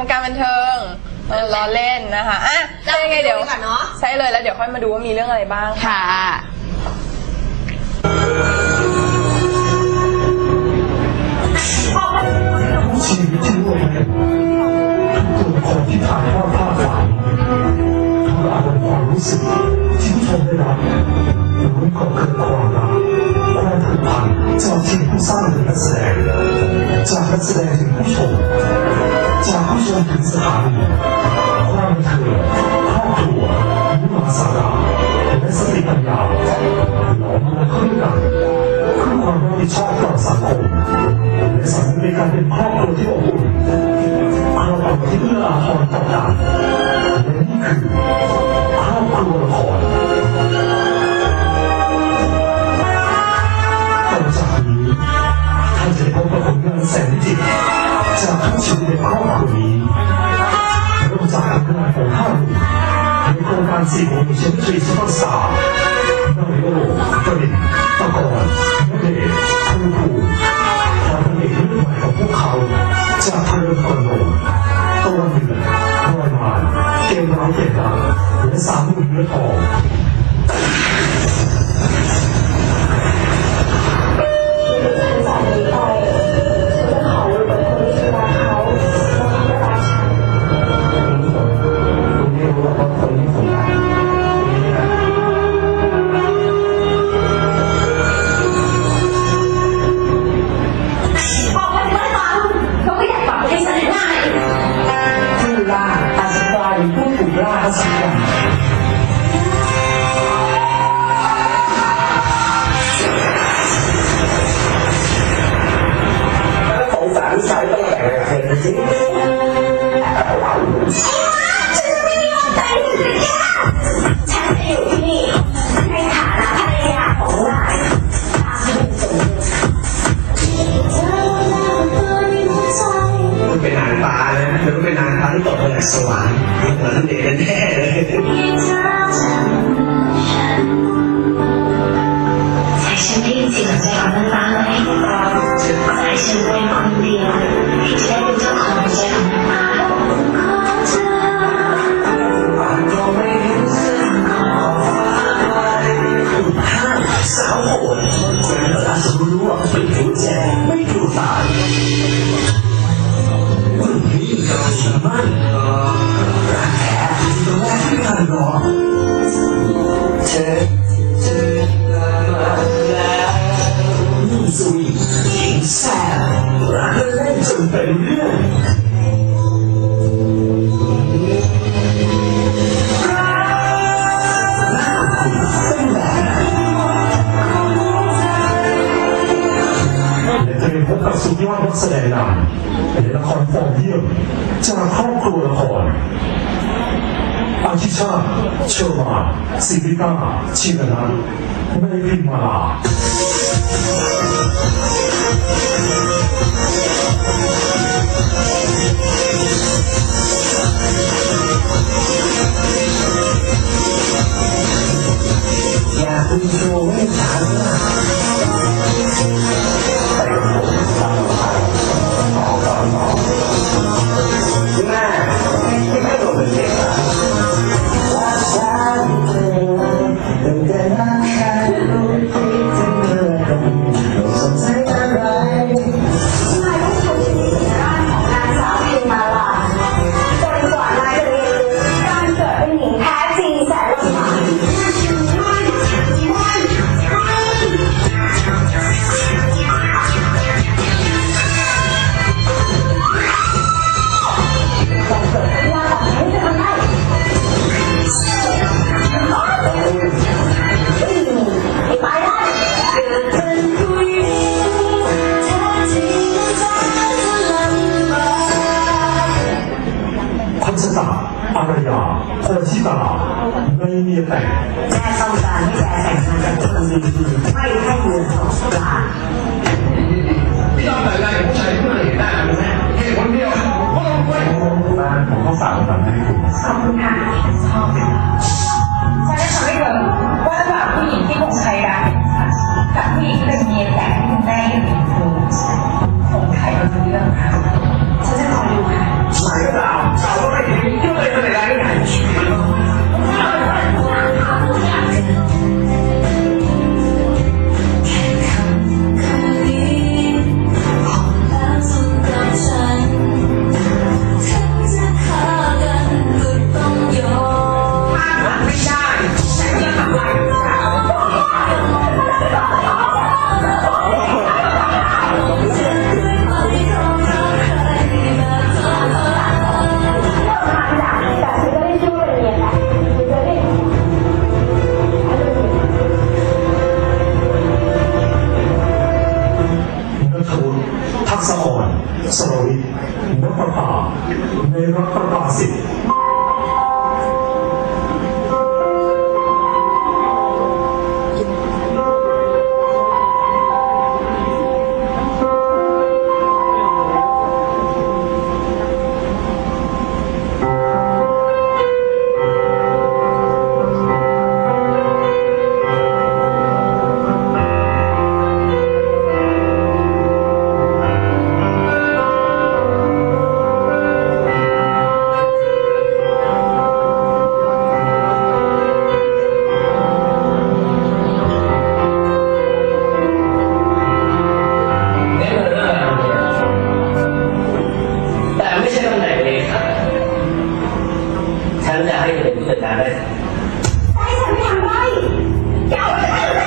วงการบันเทิงเออล้อเล่นนะคะอะถ้ายังไงเดี๋ยวก่อนเนาะใช่เลยแล้วเดี๋ยวค่อยมาดูว่ามีเรื่องอะไรบ้าง ค่ะค่ะชีวิตที่รวดเร็วทุกตัวละครที่ถ่ายทอดภาพฝันทุกอารมณ์ความรู้สึกที่ผู้ชมได้รับล้วนก่อเกิดความรักความผูกพันจากทีมผู้สร้างและนักแสดงจากนักแสดงถึงผู้ชม จากผู้ชมถึงสถานีความบันเทิงครอบครัวเนื้อหาสาระและสติปัญญาหลอมรวมเข้าด้วยกันเพื่อความรับผิดชอบต่อสังคม และสำนึกในการเป็นครอบครัวที่อบอุ่นครอบครัวที่เอื้ออาทรต่อกันและนี่คือครอบครัวละคร ชีวิตในพ่อขุนพระลําสัจจ์คณะของข้าว สุดยอดนักแสดงนำในละครฟอร์มเยี่ยมจากครอบครัวละครอาชิชาติเชอร์มานสิริต้าชินนันท์เมพิมมาลา Nah. แม่ต้องการให้แกแต่งงานกับคนดีๆไม่ให้เงินสองล้านพี่ต้องแต่งงานกับผู้ชายที่ไม่เห็นหน้าไหมแค่คนเดียวก็ลงไปบ้านผมก็ฝากความให้คุณขอบคุณค่ะชอบค่ะฉันจะทำให้เธอว่าระหว่างผู้หญิงที่คงใช้รักกับผู้หญิงที่เป็นเมียแต่งที่คุณแม่ยังมีเธอคง الصواريخ نقطع ما نقطع سلك เป็นผู้จัดการได้ ใช่ฉันทำได้จ้าอะไ